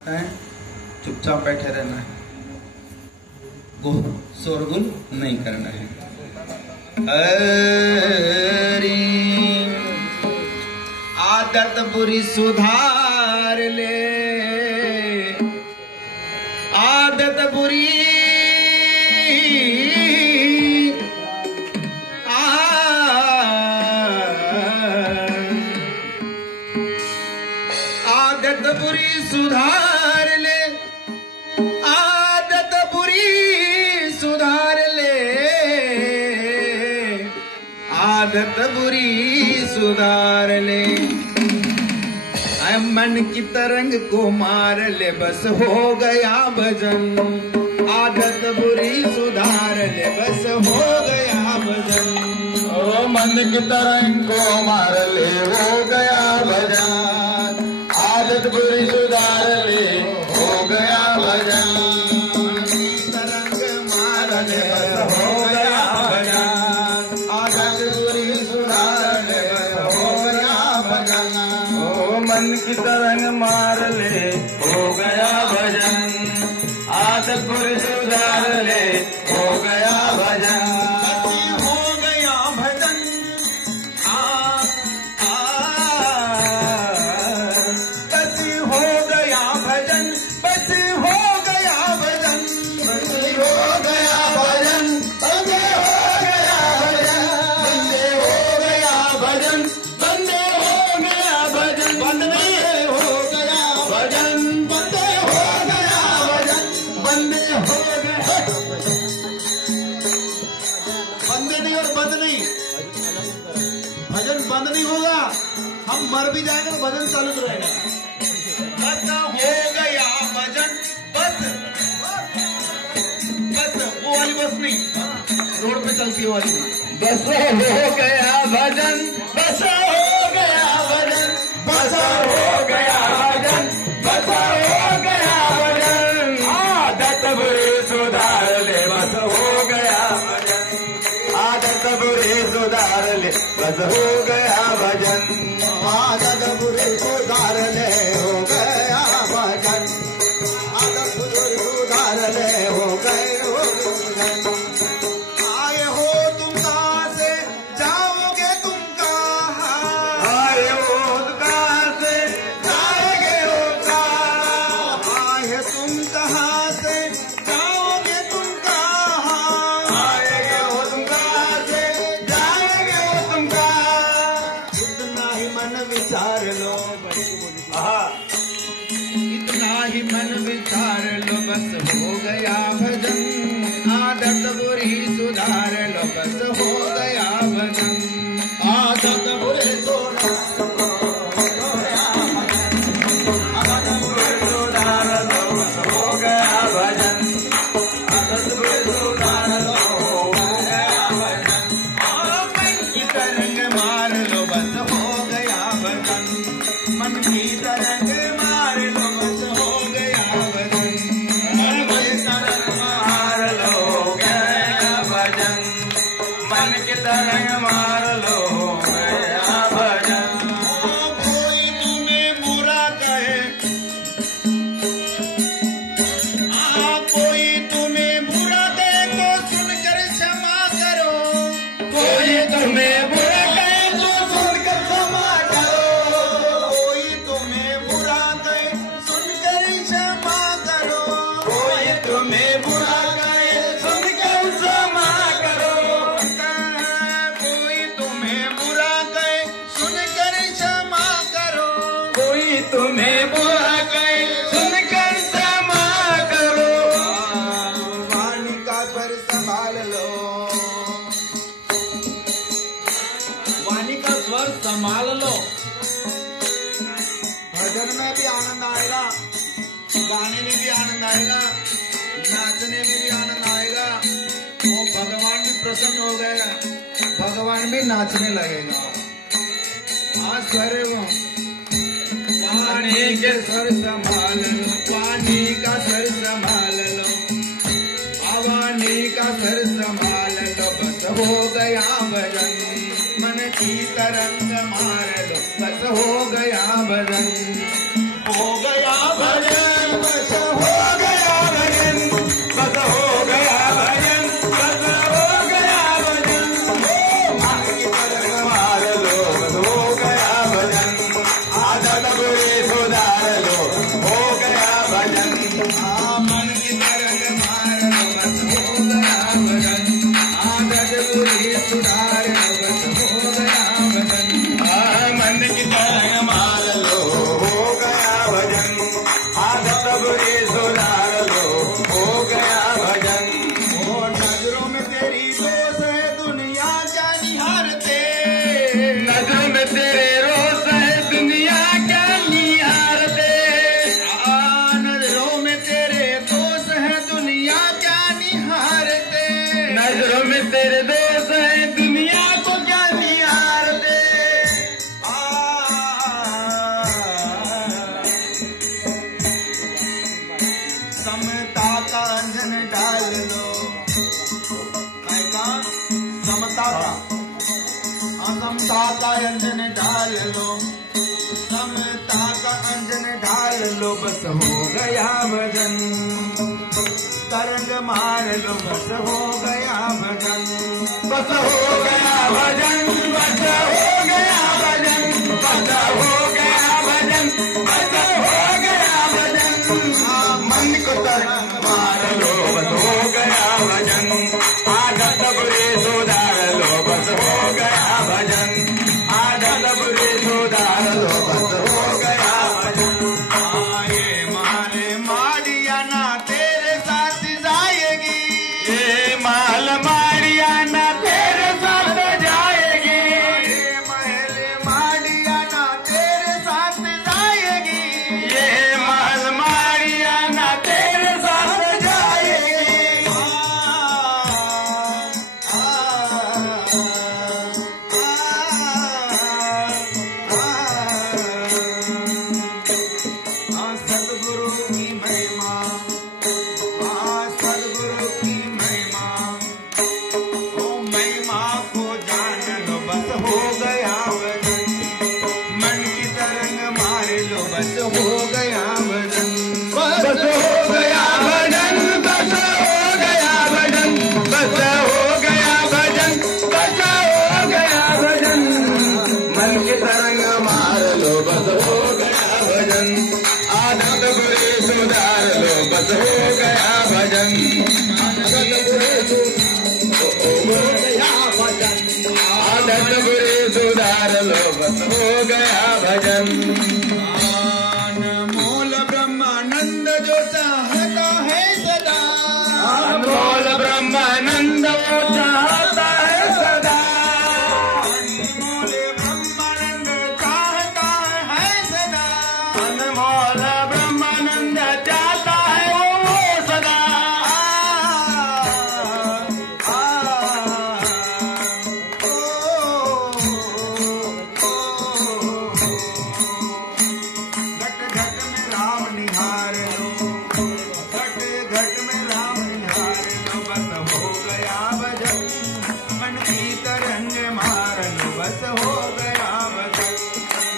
है, चुपचाप बैठे रहना है, शोरगुल नहीं करना है। अरे आदत बुरी सुधार ले, आदत बुरी आदत बुरी सुधार ले, आदत बुरी सुधार ले, आदत बुरी सुधार ले। मन की तरंग को मार ले, बस हो गया भजन। आदत बुरी सुधार ले, बस हो गया भजन। ओ मन की तरंग को मार ले, हो गया भजन। आदत बुरी सुधार ले, हो गया भजन। तरंग मार ले, बस हो गया भजन। आदत बुरी सुधार ले, हो गया भजन। ओ मन की तरंग मार ले, हो गया भजन। आदत बुरी सुधार ले, हो गया भजन। भजन बंद नहीं होगा, हम मर भी जाएंगे तो भजन चालू रहेगा। बस हो गया भजन, बस बस वो वाली बस नहीं, रोड पे चलती है वाली। बस हो गया भजन, बस हो गया भजन, बस हो गया भजन, बस हो गया भजन। आदत बुरी सुधार ले, बस हो गया भजन। आदत बुरी सुधार ले, बस हो गया भजन। आदत बुरी सुधार ले, हो गया भजन। आदत बुरी सुधार ले, हो गए भजन। आए हो तुम कहाँ से, जाओगे तुम कहाँ। आए हो कहाँ से, जाओगे हो कहाँ। आए तुम कहाँ से, जाओगे तुम कहाँ। आएगे हो तुम कहाँ से, जाओगे हो तुम कहाँ। इतना ही मन विचार लो, इतना ही मन विचार लो, बस हो गया भजन। आदत बुरी सुधार लो, बस हो गया भजन। आदत बुरी सुधार लो, आदत बुरी सुधार लो, हो गया भजन। आदत बुरी सुधार लो, हो गया भजन। मन की तरंग मार लो, बस हो गया भजन। मन की तरंग मार लो, बस हो गया भजन। मन की तरंग मार लो, हो गया भजन। मन की तरंग मार लो, हो गया भजन। कोई तुम्हें बुरा कहे, कोई तुम्हें बुरा कहे तो सुनकर क्षमा करो। कोई तुम्हें बुरा कहे तो सुनकर क्षमा करो। कोई तुम्हें बुरा कहे सुनकर क्षमा करो। कोई तुम्हें बुरा कहे सुनकर क्षमा करो। कोई तुम्हें बुरा कहे सुनकर क्षमा करो। कोई तुम्हें बुरा कहे सुनकर क्षमा करो। वाणी का स्वर संभाल लो, वाणी का स्वर संभाल लो। भजन में भी आनंद आएगा, गाने में भी आनंद आएगा, नाचने में भी आनंद आएगा, और भगवान भी प्रसन्न हो गएगा, भगवान भी नाचने लगेगा। आज स्वर वाणी के स्वर संभाल लो, वाणी का स्वर संभाल लो, वाणी का स्वर संभाल लो, बस हो गया भजन। मन की तरंग मार लो, बस हो गया भजन, हो गया भजन। मन की तरंग मार लो बस हो गया भजन आदत बुरी सुधार लो बस हो गया भजन मन की तरंग मार लो हो गया भजन आदत बुरी सुधार लो हो गया भजन और नजरों में तेरी दोष है दुनिया क्या निहारते नजरों में तेरे रोष है दुनिया क्या निहारते नजरों में तेरे दोष है दुनिया क्या निहारते नजरों में तेरे दोष है दुनिया को क्या निहारते समता का अंजन डाल लो समता का अंजन डाल लो समता का अंजन डाल लो बस हो गया भजन तरंग मार लो बस हो गया भजन बस हो गया भजन बस हो गया भजन बस हो गया भजन बस हो गया भजन मन को तरंग मार लो बस हो गया भजन आदत बुरी सुधार लो बस हो गया भजन आदत बुरी सुधार लो बस हो गया भजन ये माने मारिया ना तेरे साथ जाएगी ये माल मारिया ना तेरे साथ जाएगी ये महल मारिया ना तेरे साथ जाएगी ये माल मारिया ना तेरे साथ जाएगी सदगुरु की महिमा सदगुरु की महिमा ओ महिमा को जान लो बस हो गया भजन मन की तरंग मार लो बस हो गया भजन बस हो गया भजन बस हो गया भजन बस हो गया भजन बस हो गया भजन मन की तरंग मार लो बस हो गया भजन आदत बुरी सुधार लो बस हो गया भजन आदत बुरी सुधार लो बस हो गया भजन मोल ब्रह्मानंद जो चाहता है सदा बोल ब्रह्मानंद वो चाहता है सदा मोल ब्रह्मानंद चाहता है सदा अनमोल ब्रह्मानंद चाहता है वो सदा घट घट में राम निहार लो घट घट में राम निहार लो बस हो गया भजन मन की तरंग मार लो बस हो गया भजन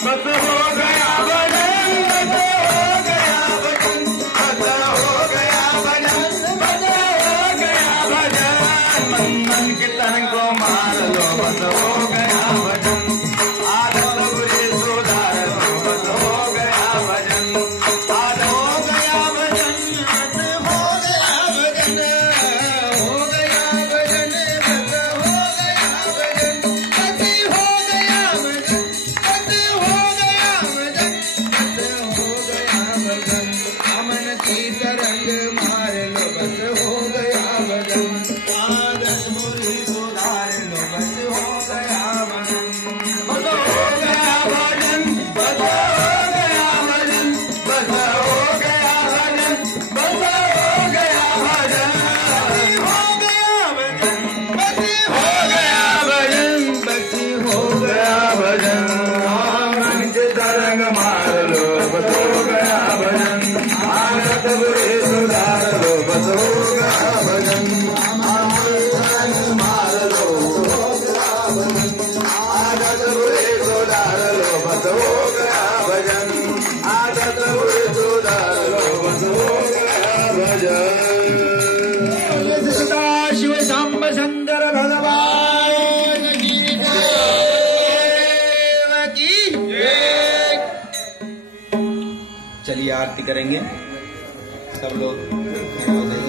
बस हो गया भजन बस हो गया भजन बस हो गया भजन बस हो गया भजन मन के तरंग को मार लो बस हो गया भजन आदत बुरी सुधार लो बस हो गया भजन आदत हो गया भजन बस हो गया भजन हो गया भजन बस हो गया भजन बस हो गया भजन बस हो गया भजन बस हो गया भजन अमन की तरंग मार लो बस हो गया भजन आदत बुरी सुधार लो बस हो गया भजन बस हो गया भजन बस हो गया भजन बस हो गया भजन बस हो गया भजन हो गया भजन बस हो गया भजन बस हो गया भजन मन के तरंग मार लो बस हो गया भजन आदत बुरी सुधार लो बस हो गया भजन मार लो हो गया भजन आदत बुरी सुधार लो बस हो गया भजन आदत बुरी सुधार लो बस हो गया भजन सदा शिव सांब शंकर भगवान की देव की जय। चलिए आरती करेंगे। सब लोग खड़े हो जाइए।